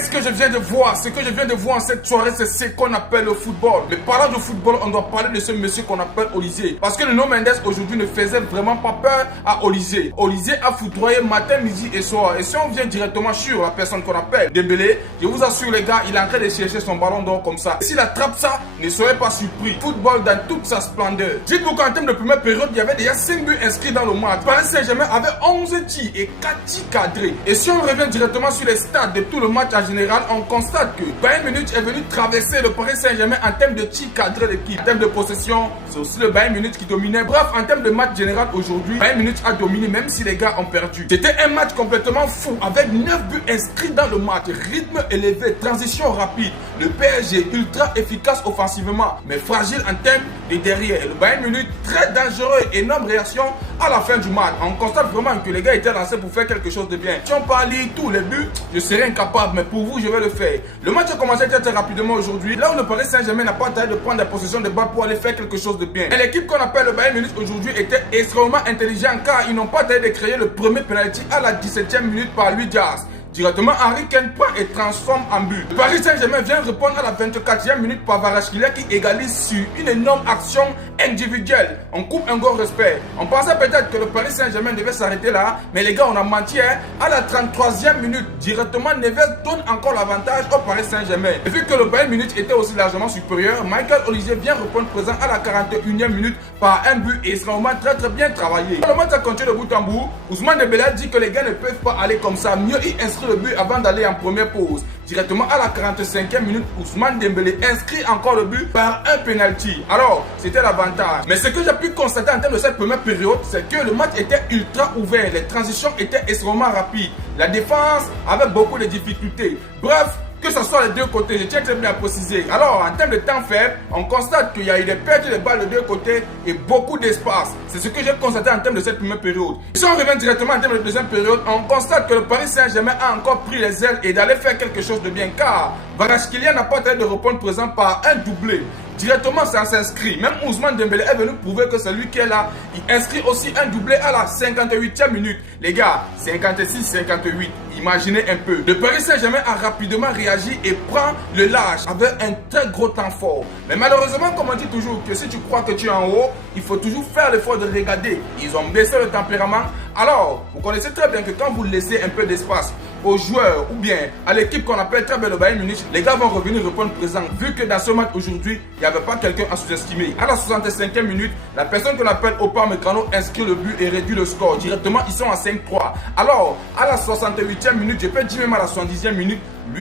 Qu'est-ce que je viens de voir? Ce que je viens de voir en cette soirée, c'est ce qu'on appelle le football. Mais parlant de football, on doit parler de ce monsieur qu'on appelle Olysée. Parce que le nom Mendes aujourd'hui ne faisait vraiment pas peur à Olysée. Olysée a foudroyé matin, midi et soir. Et si on vient directement sur la personne qu'on appelle Dembélé, je vous assure les gars, il est en train de chercher son ballon d'or comme ça. Et s'il attrape ça, ne soyez pas surpris. Football dans toute sa splendeur. Dites-vous qu'en termes de première période, il y avait déjà 5 buts inscrits dans le match. Paris Saint-Germain avait 11 tirs et 4 tirs cadrés. Et si on revient directement sur les stats de tout le match en général, on constate que Bayern Munich est venu traverser le Paris Saint-Germain en termes de tirs cadrés d'équipe. En termes de possession, c'est aussi le Bayern Munich qui dominait. Bref, en termes de match général aujourd'hui, Bayern Munich a dominé même si les gars ont perdu. C'était un match complètement fou avec 9 buts inscrits dans le match. Rythme élevé, transition rapide. Le PSG ultra efficace offensivement, mais fragile en termes de derrière. Le Bayern Munich très dangereux, énorme réaction à la fin du match. On constate vraiment que les gars étaient lancés pour faire quelque chose de bien. Si on parle lire tous les buts, je serais incapable, mais pour vous, je vais le faire. Le match a commencé très rapidement aujourd'hui. Là où le Paris Saint-Germain n'a pas tenté de prendre la possession de balle pour aller faire quelque chose de bien. Et l'équipe qu'on appelle le Bayern Munich aujourd'hui était extrêmement intelligente car ils n'ont pas tenté de créer le premier penalty à la 17e minute par Luis Diaz. Directement, Henry Kane prend et transforme en but. Le Paris Saint-Germain vient répondre à la 24e minute par Kvaratskhelia qui égalise sur une énorme action individuelle. On coupe un gros respect. On pensait peut-être que le Paris Saint-Germain devait s'arrêter là, mais les gars, on a menti. À la 33e minute, directement, Neves donne encore l'avantage au Paris Saint-Germain. Et vu que le Bayern Munich était aussi largement supérieur, Michael Olise vient répondre présent à la 41e minute par un but extrêmement très bien travaillé. Le match a continué de bout en bout. Ousmane Dembélé dit que les gars ne peuvent pas aller comme ça. Mieux, il inscrit le but avant d'aller en première pause. Directement à la 45e minute, Ousmane Dembélé inscrit encore le but par un penalty. Alors, c'était l'avantage. Mais ce que j'ai pu constater en termes de cette première période, c'est que le match était ultra ouvert. Les transitions étaient extrêmement rapides. La défense avait beaucoup de difficultés. Bref, que ce soit les deux côtés, je tiens très bien à préciser. Alors, en termes de temps faible, on constate qu'il y a eu des pertes de balles de deux côtés et beaucoup d'espace. C'est ce que j'ai constaté en termes de cette première période. Si on revient directement en termes de deuxième période, on constate que le Paris Saint-Germain a encore pris les ailes et d'aller faire quelque chose de bien car Kvaratskhelia n'a pas tenté de répondre présent par un doublé. Directement, ça s'inscrit. Même Ousmane Dembélé est venu prouver que c'est lui qui est là. Il inscrit aussi un doublé à la 58e minute. Les gars, 56-58. Imaginez un peu. Le Paris Saint-Germain a rapidement réagi et prend le large avec un très gros temps fort. Mais malheureusement, comme on dit toujours, que si tu crois que tu es en haut, il faut toujours faire l'effort de regarder. Ils ont baissé le tempérament. Alors, vous connaissez très bien que quand vous laissez un peu d'espace aux joueurs ou bien à l'équipe qu'on appelle très bien le Bayern Munich, les gars vont revenir répondre présent. Vu que dans ce match aujourd'hui, il n'y avait pas quelqu'un à sous-estimer. À la 65e minute, la personne qu'on appelle Upamecano inscrit le but et réduit le score. Directement, ils sont à 5-3. Alors, à la 68e minute, je peux dire même à la 70e minute,